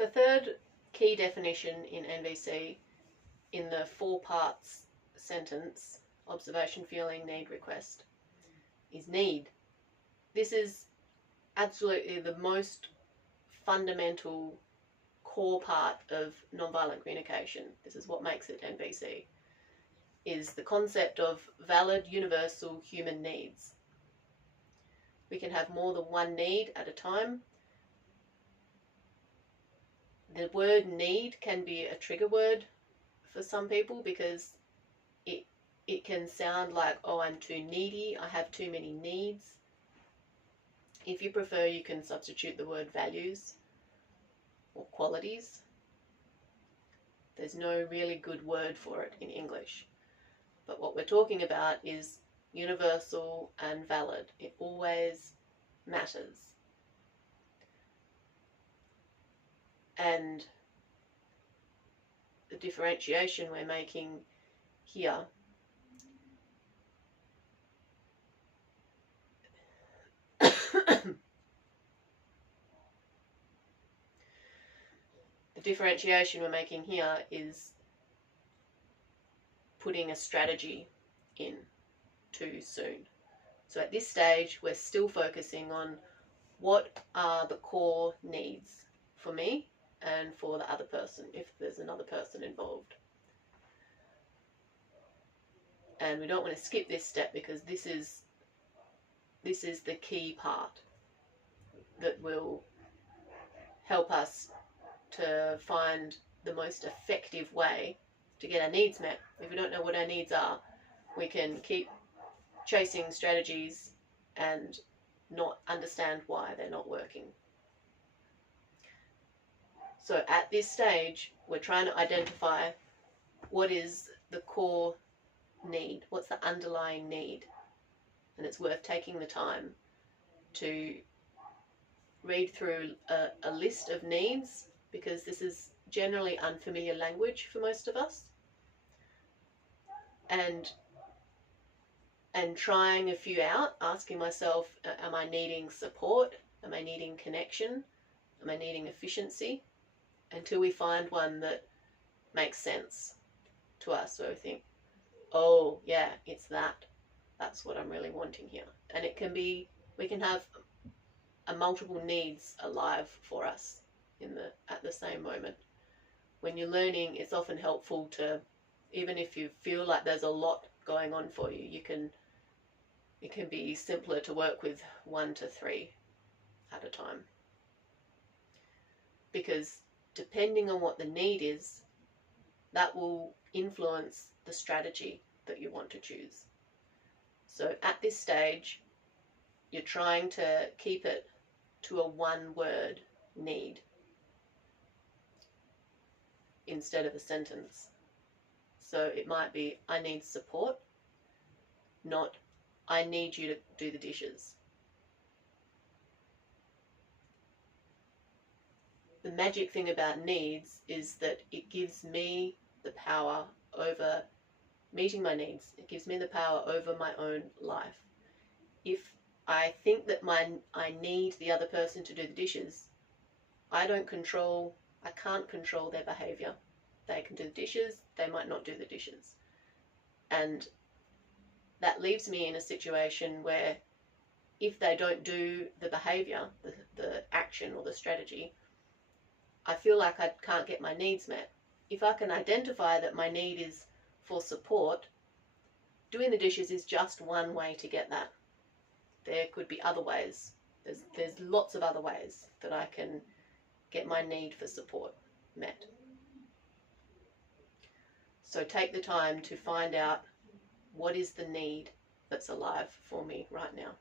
The third key definition in NVC, in the 4 parts sentence, observation, feeling, need, request, is need. This is absolutely the most fundamental core part of nonviolent communication. This is what makes it NVC, is the concept of valid universal human needs. We can have more than one need at a time. The word need can be a trigger word for some people because it can sound like, oh, I'm too needy, I have too many needs. If you prefer, you can substitute the word values or qualities. There's no really good word for it in English. But what we're talking about is universal and valid. It always matters. And the differentiation we're making here is putting a strategy in too soon. So at this stage, we're still focusing on what are the core needs for me and for the other person, if there's another person involved. And we don't want to skip this step because this is the key part that will help us to find the most effective way to get our needs met. If we don't know what our needs are, we can keep chasing strategies and not understand why they're not working. So at this stage, we're trying to identify what is the core need, what's the underlying need. And it's worth taking the time to read through a list of needs, because this is generally unfamiliar language for most of us. And trying a few out, asking myself, am I needing support? Am I needing connection? Am I needing efficiency? Until we find one that makes sense to us, where we think, oh yeah, it's that. That's what I'm really wanting here. And it can be, we can have a multiple needs alive for us at the same moment. When you're learning, it's often helpful to, even if you feel like there's a lot going on for you, it can be simpler to work with 1 to 3 at a time. Because depending on what the need is, that will influence the strategy that you want to choose. So at this stage, you're trying to keep it to a 1-word need instead of a sentence. So it might be, I need support, not I need you to do the dishes. The magic thing about needs is that it gives me the power over meeting my needs. It gives me the power over my own life. If I think that I need the other person to do the dishes, I can't control their behavior. They can do the dishes, they might not do the dishes. And that leaves me in a situation where if they don't do the behavior, the action or the strategy, I feel like I can't get my needs met. If I can identify that my need is for support, doing the dishes is just one way to get that. There could be other ways. There's lots of other ways that I can get my need for support met. So take the time to find out what is the need that's alive for me right now.